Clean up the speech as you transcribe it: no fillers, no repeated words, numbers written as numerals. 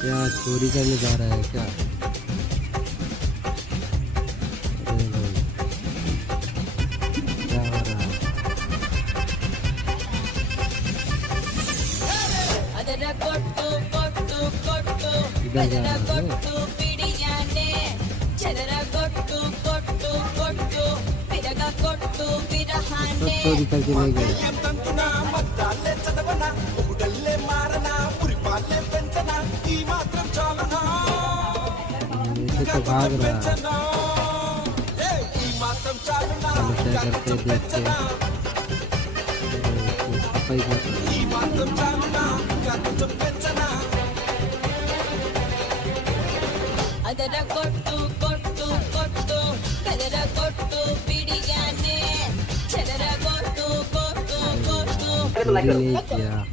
क्या चोरी करने जा रहा है क्या? अरे भाई, क्या हो रहा है? इधर जा रहा है वो। सब चोरी करके ले गए। ऐसे तो भाग रहा है। चलो क्या करते हैं, देखते हैं। अरे, सफाई कर रहा है। ये नहीं किया।